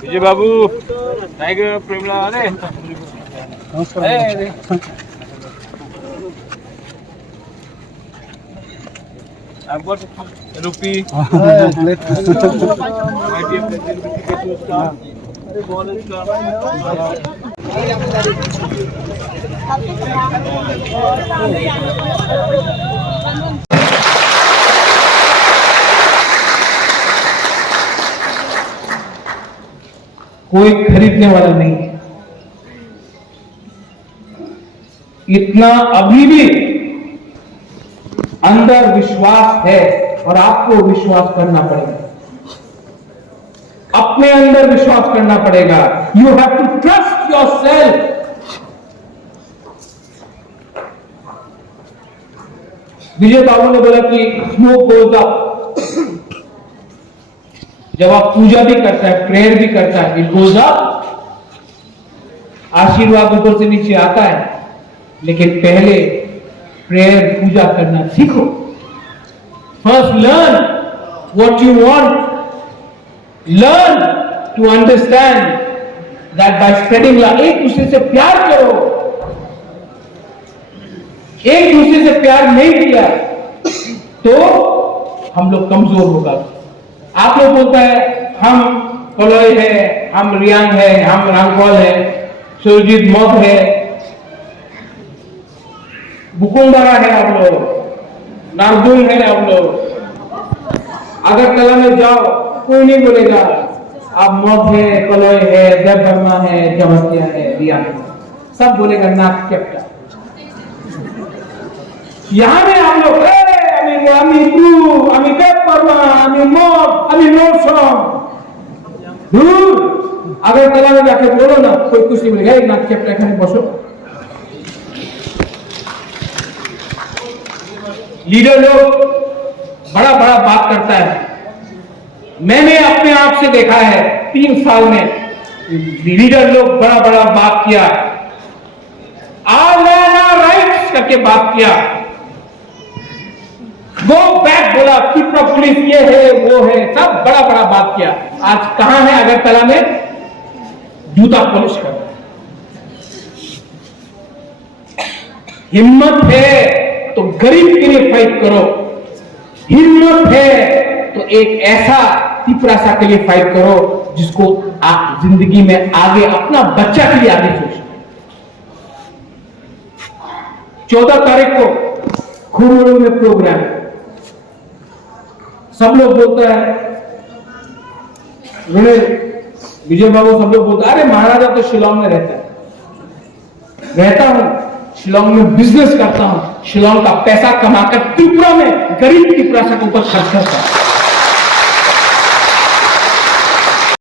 विजय बाबू tiger प्रेमला अरे नमस्कार I've got rupee. कोई खरीदने वाला नहीं है। इतना अभी भी अंदर विश्वास है और आपको विश्वास करना पड़ेगा, अपने अंदर विश्वास करना पड़ेगा। You have to trust yourself. Vijay Babu ने बोला कि स्मोक गोज अप। जब आप पूजा भी करता है, प्रेयर भी करता है, इट गोज अप, आशीर्वाद ऊपर से नीचे आता है। लेकिन पहले प्रेयर पूजा करना सीखो। First learn what you want, learn to understand that by spreading love. एक दूसरे से प्यार करो। एक दूसरे से प्यार नहीं किया तो हम लोग कमजोर होगा। आप लोग बोलता है हम कलोई है, हम रियांग है, हम रामकॉल है, सुरजीत मौत है, बुकुंदरा है, आप लोग नारदुल है, आप लोग अगर कला में जाओ कोई नहीं बोलेगा आप मौत है, कलोई है, देव वर्मा है, जमतिया है, रियांग है, सब बोलेगा नाक चपटा। यहां में आप लोग আমি ব্লু, আমি দেববর্মা, আমি মদ, আমি মৌসুম। अगर कला में जाके बोलो ना कोई कुछ नहीं मिलेगा। नाक चपटा एखाने बसो। लीडर लोग बड़ा बड़ा बात करता है। मैंने अपने आप से देखा है 3 साल में लीडर लोग बड़ा बड़ा बात किया, ऑल राइट्स करके बात किया, गो बैक बोला, त्रिपुरा पुलिस ये है वो है, सब बड़ा बड़ा बात किया। आज कहां है अगरतला में जूता पॉलिश कर। हिम्मत है तो गरीब के लिए फाइट करो, हिम्मत है तो एक ऐसा त्रिपुरा के लिए फाइट करो जिसको आप जिंदगी में आगे अपना बच्चा के लिए आगे सोचो। 14 तारीख को खुरवड़ू में प्रोग्राम, सब लोग बोलता है, विजय बाबू सब लोग बोलते अरे महाराजा तो शिलोंग में रहता हूं, शिलोंग में बिजनेस करता हूं, शिलोंग का पैसा कमाकर त्रिपुरा में गरीब त्रिपुरा के ऊपर खर्च करता हूं।